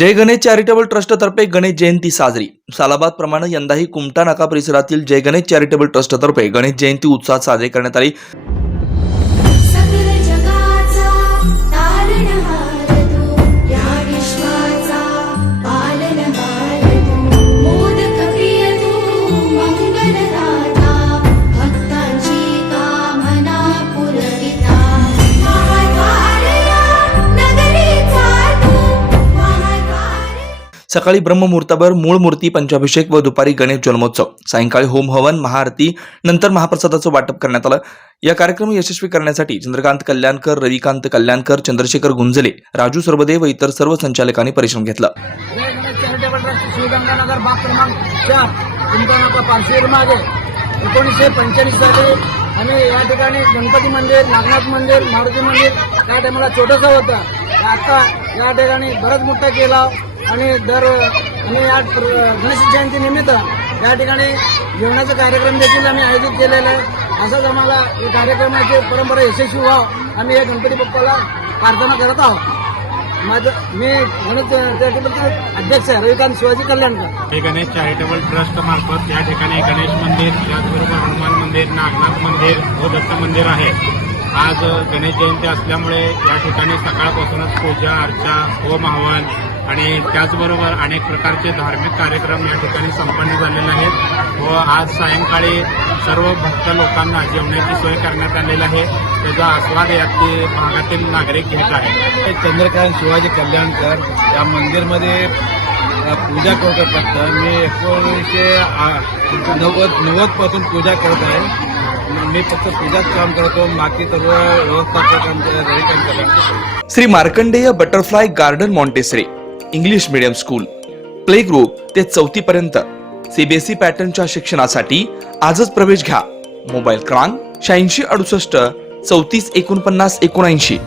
जय Ganesh charitable ट्रस्टतर्फे Ganesh Jayanti साजरी। सालाबाद प्रमाणे यंदाही कुमटा नाका परिसरातील जय गणेश चॅरिटेबल ट्रस्टतर्फे गणेश जयंती उत्साहात साजरी करण्यात आली। सकाळी ब्रह्ममुहूर्तावर मूळ मूर्ती पंचाभिषेक व दुपारी गणेश जन्मोत्सव, सायंकाळी होम हवन, महाआरती, नंतर महाप्रसादाचं वाटप करण्यात आलं। या कार्यक्रम यशस्वी करण्यासाठी चंद्रकांत कल्याणकर, रविकांत कल्याणकर, चंद्रशेखर गुंजले, राजू सरबदे व इतर सर्व संचालकांनी परिश्रम घेतला। चॅरिटेबल ट्रस्ट शिवगंगानगर भाग क्रमांक 4 कुमटा पारशी मागे 1945 साली आम्ही या ठिकाणी गणपती मंदिर, नागनाथ मंदिर, मारुती मंदिर या टायमाला छोटंसं होतं। आता या ठिकाणी बरंच मोठं केला आणि या गणेश जयंती निमित्त या ठिकाणी जेवणाचा कार्यक्रम देखील आम्ही आयोजित केलेला आहे। असंच आम्हाला या कार्यक्रमाची परंपरा यशस्वी व्हावं आम्ही या गणपती बाप्पाला प्रार्थना करत आहोत। मी गणेश चॅरिटेबल अध्यक्ष आहे रविकांत शिवाजी कल्याणकर। हे गणेश चॅरिटेबल ट्रस्ट मार्फत या ठिकाणी गणेश मंदिर, त्याचबरोबर हनुमान मंदिर, नागनाथ मंदिर व दत्त मंदिर आहे। आज गणेश जयंती असल्यामुळे या ठिकाणी सकाळपासूनच पूजा अर्चा, होम हवन आणि त्याचबरोबर अनेक प्रकारचे धार्मिक कार्यक्रम या ठिकाणी संपन्न झालेले आहेत व आज सायंकाळी सर्व भक्त लोकांना जेवणाची सोय करण्यात आलेली आहे। त्याचा आस्वाद या भागातील नागरिक घेत आहेत। चंद्रकांत शिवाजी कल्याणकर या मंदिरमध्ये पूजा करत फक्त मी 1990 पासून पूजा करत आहे। मी फक्त पूजाच काम करतो, बाकी सर्व व्यवस्थापन Ravikant. Shri Markandey butterfly garden Montessori English medium school, play group ते 4थी पर्यंत सीबीएसई पॅटर्नच्या शिक्षणासाठी आजच प्रवेश घ्या। मोबाईल क्रमांक 8668 34 49 79।